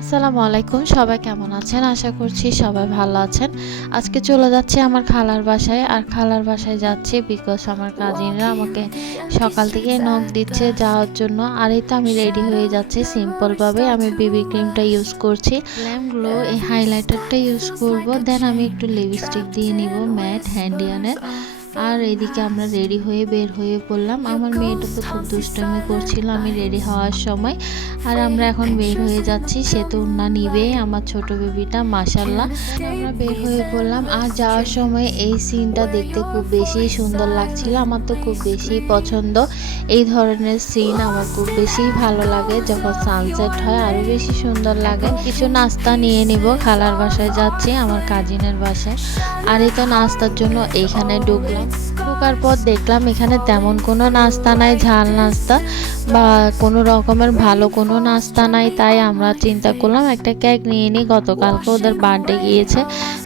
আসসালামু আলাইকুম সবাই কেমন আছেন? আশা করছি সবাই ভালো আছেন। আজকে চলে যাচ্ছি আমার খালার বাসায়, আর খালার বাসায় যাচ্ছি বিকজ আমার কাজিনরা আমাকে সকাল থেকে নখ দিচ্ছে যাওয়ার জন্য। আর এই তো আমি রেডি হয়ে যাচ্ছি সিম্পলভাবে আমি বিবি ক্রিমটা ইউজ করছি। ল্যাম্পগুলো এই হাইলাইটারটা ইউজ করব। দেন আমি একটু লিপস্টিক দিয়ে নিব ম্যাট হ্যান্ডিয়ানের আর এদিকে আমরা রেডি হয়ে বের হয়ে পড়লাম। আমার মেয়েটা তো খুব দুষ্টমি করছিল, আমি রেডি হওয়ার সময়। আর আমরা এখন বের হয়ে যাচ্ছি, সে তো উন্না নিবে, আমার ছোট বেবিটা মাসাল্লাহ আমরা বের হয়ে পড়লাম, আর যাওয়ার সময় এই সিনটা দেখতে খুব বেশি সুন্দর লাগছিল, আমার তো খুব বেশি পছন্দ। এই ধরনের সিন আমার খুব বেশি ভালো লাগে, যখন সানসেট হয় আরও বেশি সুন্দর লাগে। কিছু নাস্তা নিয়ে নিব, খালার বাসায় যাচ্ছি, আমার কাজিনের বাসায়। আর এই তো নাস্তার জন্য এইখানে ঢুকলাম। let's go. ঢোকার পর দেখলাম এখানে তেমন কোনো নাস্তা নাই, ঝাল নাস্তা বা কোনো রকমের ভালো কোনো নাস্তা নাই। তাই আমরা চিন্তা করলাম একটা কেক নিয়ে নিই, গতকালকে ওদের বার্থডে গিয়েছে,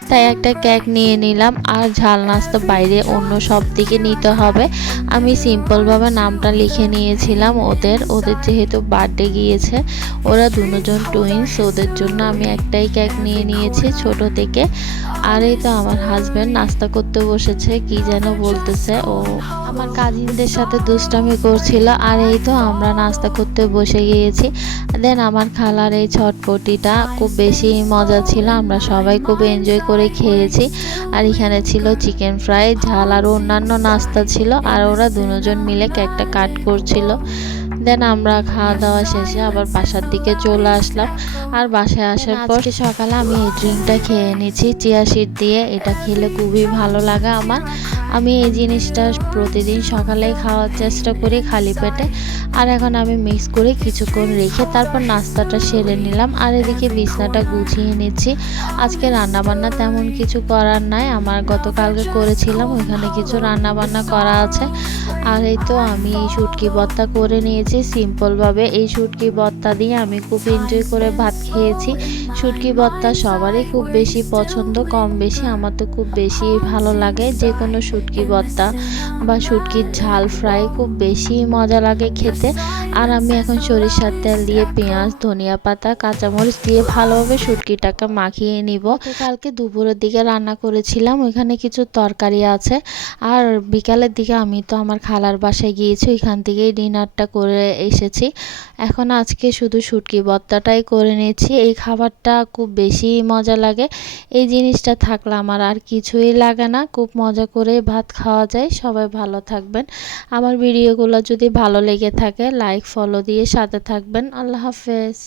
তাই একটা কেক নিয়ে নিলাম। আর ঝাল নাস্তা বাইরে অন্য সব দিকে নিতে হবে। আমি সিম্পলভাবে নামটা লিখে নিয়েছিলাম ওদের। ওদের যেহেতু বার্থডে গিয়েছে, ওরা দুজন টুইন্স ওদের জন্য আমি একটাই কেক নিয়ে নিয়েছি ছোট থেকে। আর এই তো আমার হাজব্যান্ড নাস্তা করতে বসেছে, কি যেন বলতেছে ও আমার কাজিনদের সাথে দুষ্টামি করছিল। আর এই তো আমরা নাস্তা করতে বসে গিয়েছি। দেন আমার খালার এই ছটপটিটা খুব বেশি মজা ছিল। আমরা সবাই খুব এনজয় করে খেয়েছি। আর এখানে ছিল চিকেন ফ্রাই ঝাল আর অন্যান্য নাস্তা ছিল। আর ওরা দুজন মিলে কেকটা কাট করছিল। দেন আমরা খাওয়া দাওয়া শেষে আবার বাসার দিকে চলে আসলাম। আর বাসায় আসার পর সকালে আমি এই ড্রিঙ্কটা খেয়ে নিচ্ছি চিয়া সিড দিয়ে। এটা খেলে খুবই ভালো লাগে আমার। আমি এই জিনিসটা প্রতিদিন সকালেই খাওয়ার চেষ্টা করি খালি পেটে। আর এখন আমি মিক্স করে কিছুক্ষণ রেখে তারপর নাস্তাটা সেরে নিলাম। আর এদিকে বিছনাটা গুছিয়ে নিচ্ছি। আজকে রান্না বান্না তেমন কিছু করার নাই। আমার গতকালকে করেছিলাম ওইখানে কিছু রান্না বান্না করা আছে। আর এই তো আমি শুটকি ভর্তা করে নিয়েছি। সিম্পলভাবে এই শুটকি ভর্তা দিয়ে আমি খুব এনজয় করে ভাত খেয়েছি। শুটকি ভর্তা সবারই খুব বেশি পছন্দ, কম বেশি। আমার তো খুব বেশি ভালো লাগে যে কোনো শুটকি ভর্তা বা শুটকির ঝাল ফ্রাই খুব বেশি মজা লাগে খেতে। আর আমি এখন সরিষার তেল দিয়ে পেঁয়াজ, ধনিয়া পাতা, কাঁচামরিচ দিয়ে ভালোভাবে শুটকিটাকে মাখিয়ে নিব। কালকে দুপুরের দিকে রান্না করেছিলাম, ওইখানে কিছু তরকারি আছে। আর বিকালের দিকে আমি তো আমার খালার বাসায় গিয়েছি, ওইখান থেকেই ডিনারটা করে এসেছি। এখন আজকে শুধু শুটকি ভর্তাটাই করে নিয়েছি, এই খাবারটা খুব বেশি মজা লাগে। এই জিনিসটা থাকলে আমার আর কিছুই লাগে না, খুব মজা করে ভাত খাওয়া যায়। সবাই ভালো থাকবেন। আমার ভিডিওগুলো যদি ভালো লেগে থাকে, লাইক ফলো দিয়ে সাথে থাকবেন। আল্লাহ হাফেজ।